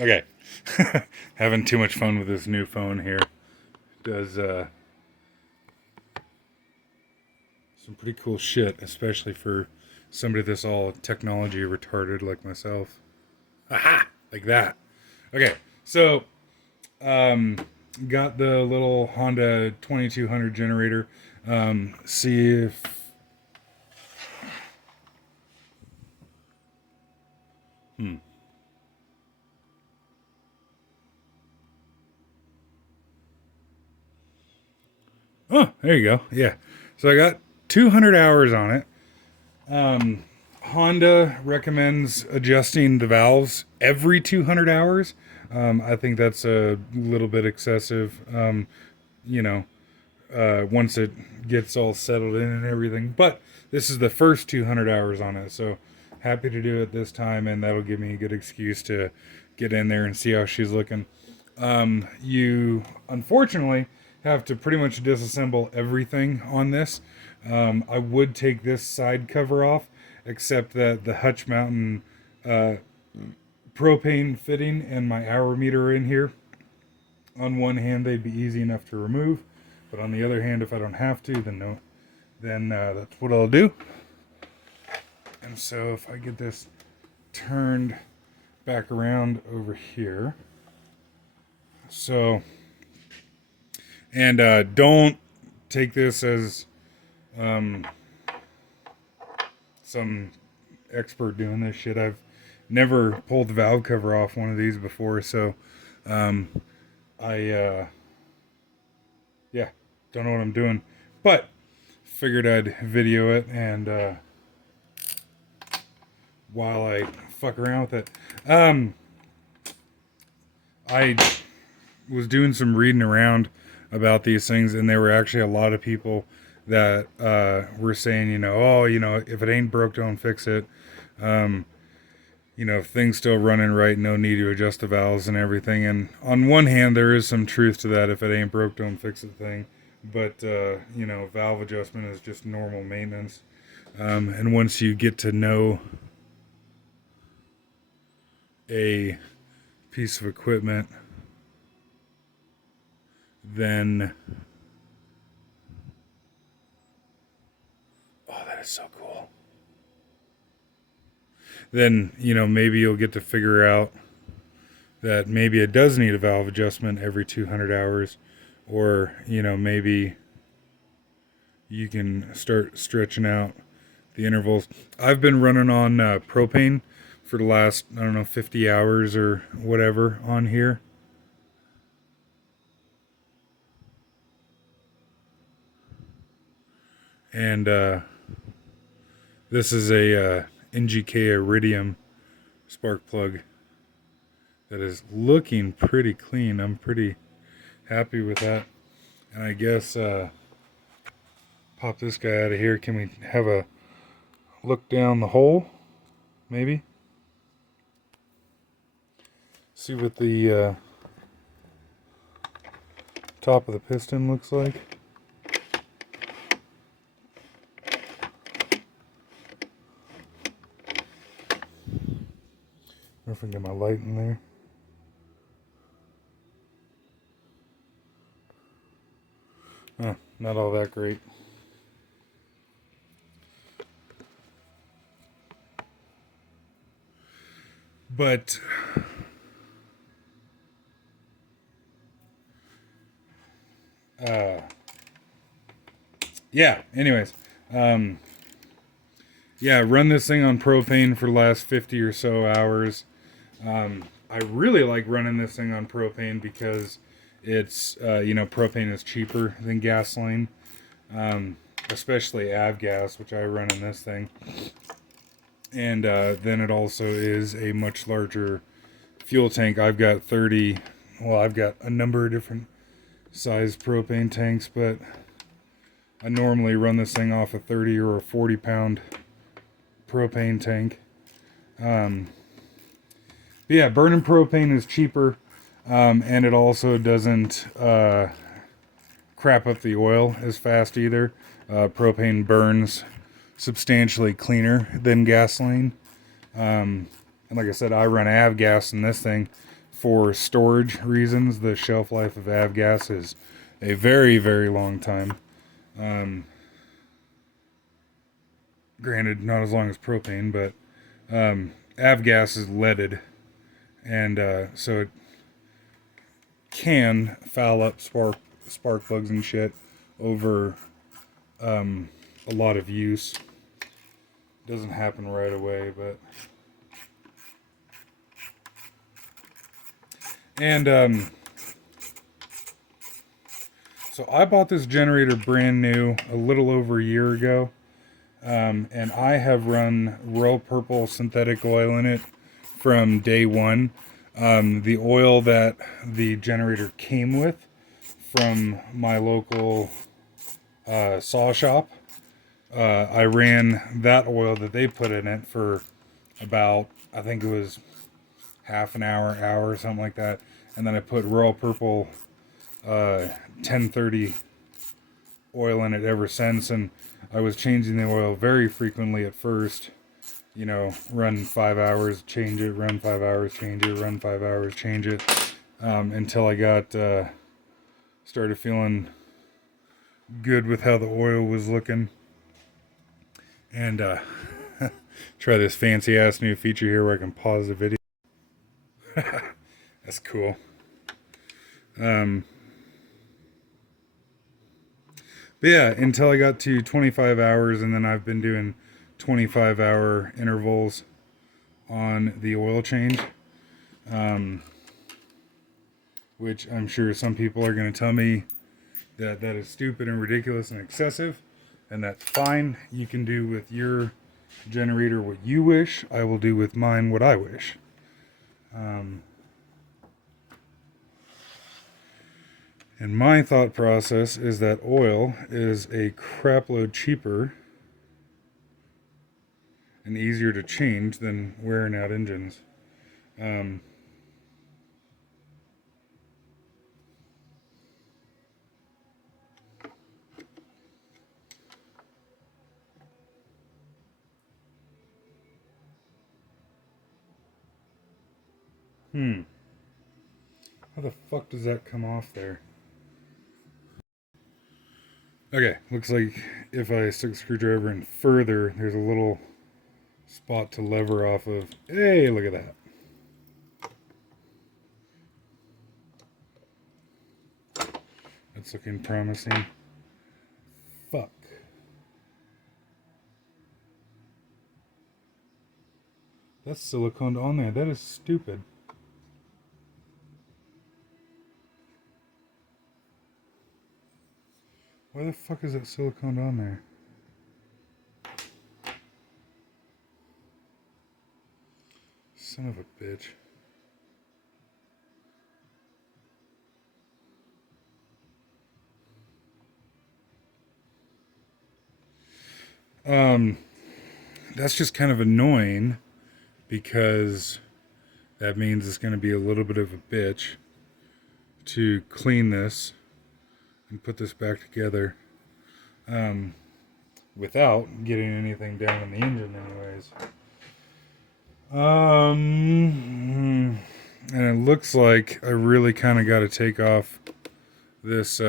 Okay. Having too much fun with this new phone here. Does some pretty cool shit, especially for somebody that's all technology retarded like myself. Aha! Like that. Okay, so got the little Honda 2200 generator. See if oh, there you go. Yeah. So I got 200 hours on it. Honda recommends adjusting the valves every 200 hours. I think that's a little bit excessive. You know, once it gets all settled in and everything. But this is the first 200 hours on it, so happy to do it this time, and that'll give me a good excuse to get in there and see how she's looking. You unfortunately have to pretty much disassemble everything on this. I would take this side cover off, except that the Hutch Mountain propane fitting and my hour meter are in here. On one hand, they'd be easy enough to remove, but on the other hand, if I don't have to, then no, then that's what I'll do. And so if I get this turned back around over here, so, and don't take this as some expert doing this shit. I've never pulled the valve cover off one of these before, so yeah, don't know what I'm doing, but figured I'd video it, and while I fuck around with it, I was doing some reading around about these things, and there were actually a lot of people that were saying, oh, if it ain't broke, don't fix it. If things still running right, no need to adjust the valves and everything. And on one hand, there is some truth to that. If it ain't broke, don't fix it thing. But, valve adjustment is just normal maintenance. And once you get to know a piece of equipment, then, oh, that is so cool. Then, maybe you'll get to figure out that maybe it does need a valve adjustment every 200 hours, or, maybe you can start stretching out the intervals. I've been running on propane for the last, 50 hours or whatever on here. And this is a NGK Iridium spark plug that is looking pretty clean. I'm pretty happy with that. And I guess pop this guy out of here. Can we have a look down the hole? Maybe. See what the top of the piston looks like. I if I can get my light in there. Oh, not all that great. But yeah, anyways, yeah, run this thing on propane for the last 50 or so hours. I really like running this thing on propane because it's, propane is cheaper than gasoline, especially avgas, which I run in this thing. And then it also is a much larger fuel tank. I've got a number of different size propane tanks, but I normally run this thing off a 30 or a 40 pound propane tank. But yeah, burning propane is cheaper, and it also doesn't crap up the oil as fast either. Propane burns substantially cleaner than gasoline. And like I said, I run avgas in this thing for storage reasons, the shelf life of avgas is a very, very long time. Granted, not as long as propane, but avgas is leaded, and so it can foul up spark plugs and shit over a lot of use. Doesn't happen right away, but so I bought this generator brand new a little over a year ago, and I have run Royal Purple synthetic oil in it from day one. The oil that the generator came with from my local saw shop, I ran that oil that they put in it for about, I think it was half an hour, something like that. And then I put Royal Purple 1030 oil in it ever since. And I was changing the oil very frequently at first. You know, run 5 hours, change it, run 5 hours, change it, run 5 hours, change it. Until I got, started feeling good with how the oil was looking. And try this fancy ass new feature here where I can pause the video. That's cool. But yeah, until I got to 25 hours, and then I've been doing 25-hour intervals on the oil change. Which I'm sure some people are going to tell me that is stupid and ridiculous and excessive, and that's fine. You can do with your generator what you wish. I will do with mine what I wish. And my thought process is that oil is a crapload cheaper and easier to change than wearing out engines. How the fuck does that come off there? Okay, looks like if I stick the screwdriver in further, there's a little spot to lever off of. Hey, look at that. That's looking promising. Fuck. That's siliconed on there. That is stupid. Why the fuck is it siliconed on there? Son of a bitch. That's just kind of annoying because that means it's going to be a little bit of a bitch to clean this and put this back together without getting anything down in the engine anyways. And it looks like I really kind of got to take off this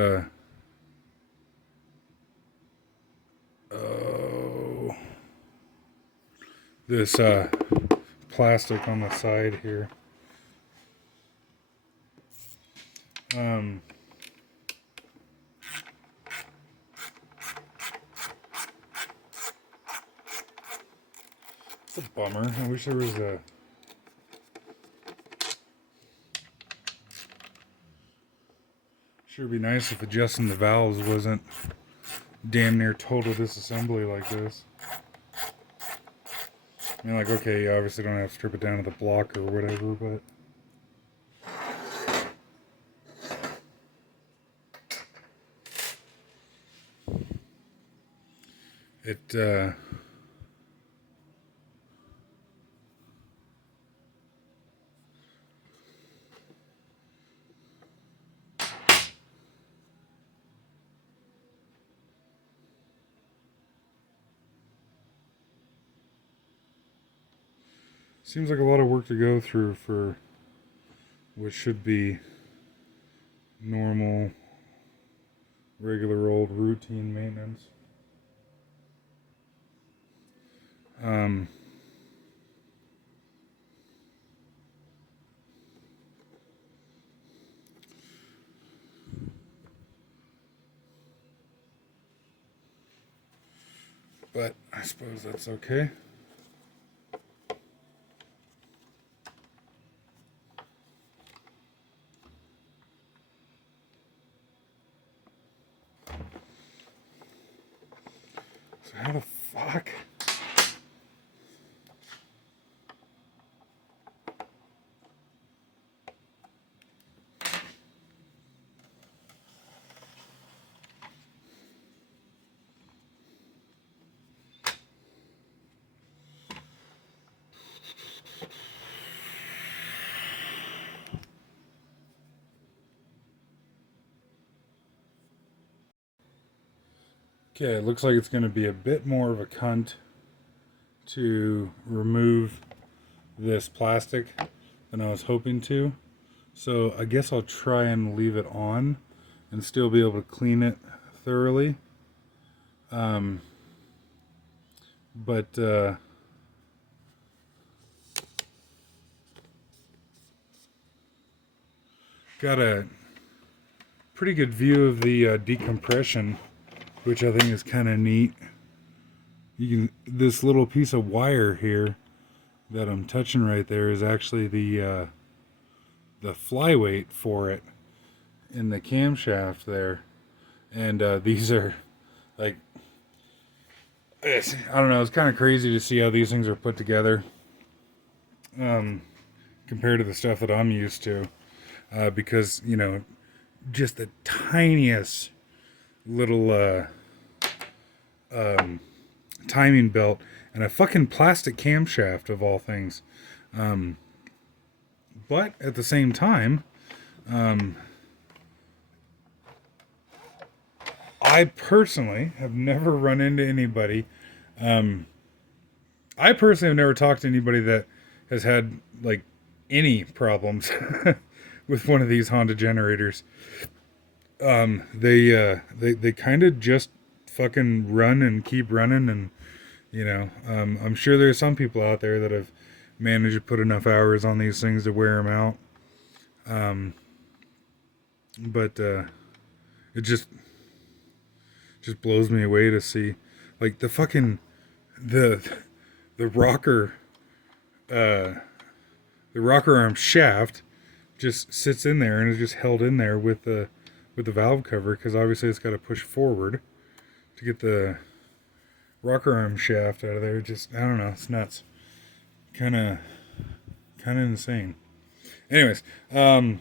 this plastic on the side here. It's a bummer. I wish there was a sure be nice if adjusting the valves wasn't damn near total disassembly like this. I mean, like, okay, you obviously don't have to strip it down to the block or whatever, but it seems like a lot of work to go through for which should be normal, regular old routine maintenance. But I suppose that's okay. So how the fuck? Okay, it looks like it's going to be a bit more of a cunt to remove this plastic than I was hoping to. So I guess I'll try and leave it on and still be able to clean it thoroughly. But got a pretty good view of the decompression, which I think is kind of neat. You can, this little piece of wire here that I'm touching right there is actually the flyweight for it in the camshaft there, and these are like, I don't know, it's kind of crazy to see how these things are put together compared to the stuff that I'm used to, because you know, just the tiniest little timing belt and a fucking plastic camshaft of all things. But at the same time, I personally have never run into anybody. I personally have never talked to anybody that has had like any problems with one of these Honda generators. They kind of just fucking run and keep running, and you know, I'm sure there's some people out there that have managed to put enough hours on these things to wear them out. But it just blows me away to see, like, the fucking the rocker the rocker arm shaft just sits in there and is just held in there with the valve cover, because obviously it's got to push forward to get the rocker arm shaft out of there. Just, I don't know, it's nuts. Kind of insane. Anyways, so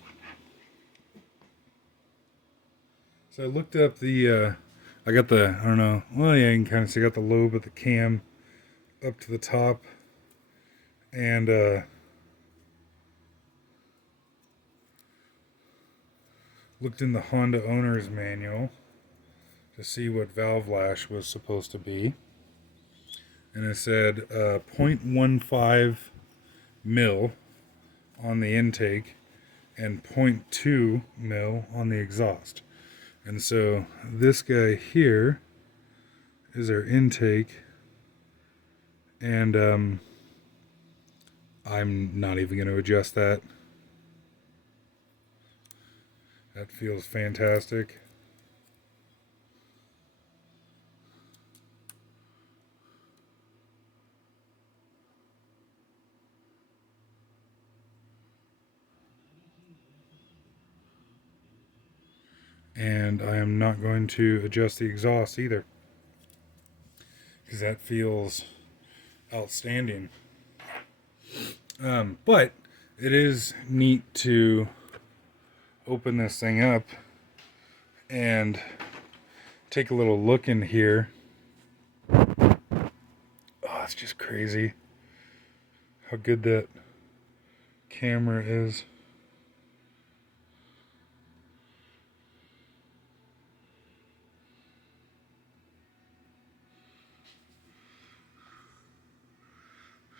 I looked up the I got the, I don't know, well, yeah, you can kind of see I got the lobe of the cam up to the top, and looked in the Honda owner's manual to see what valve lash was supposed to be, and it said 0.15 mil on the intake and 0.2 mil on the exhaust. And so this guy here is our intake, and I'm not even going to adjust that. That feels fantastic. And I am not going to adjust the exhaust either, because that feels outstanding. But it is neat to open this thing up and take a little look in here. Oh, it's just crazy how good that camera is.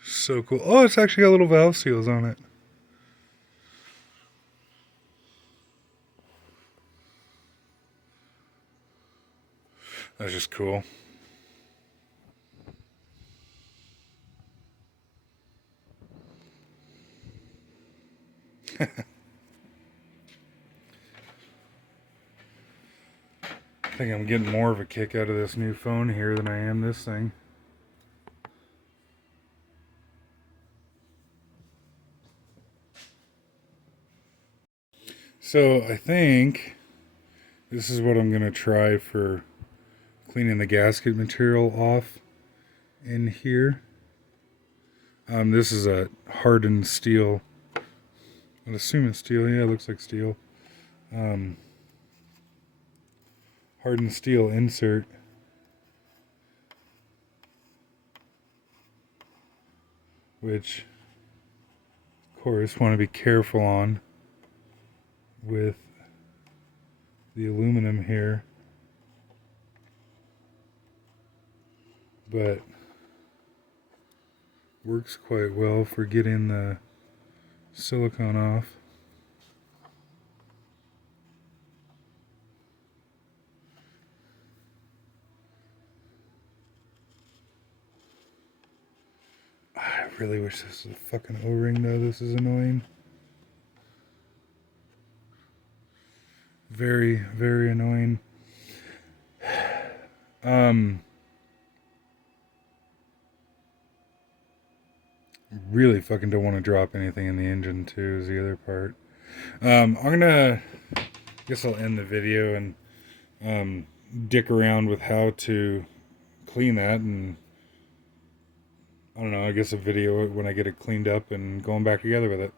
So cool. Oh, it's actually got little valve seals on it. That's just cool. I think I'm getting more of a kick out of this new phone here than I am this thing. So I think this is what I'm going to try for cleaning the gasket material off in here. This is a hardened steel. I'd assume it's steel. Yeah, it looks like steel. Hardened steel insert. Which, of course, want to be careful on with the aluminum here. But works quite well for getting the silicone off. I really wish this was a fucking O-ring though. This is annoying. Very, very annoying. Really fucking don't want to drop anything in the engine too is the other part. I'm gonna, guess I'll end the video and dick around with how to clean that, and I don't know, I guess a video when I get it cleaned up and going back together with it.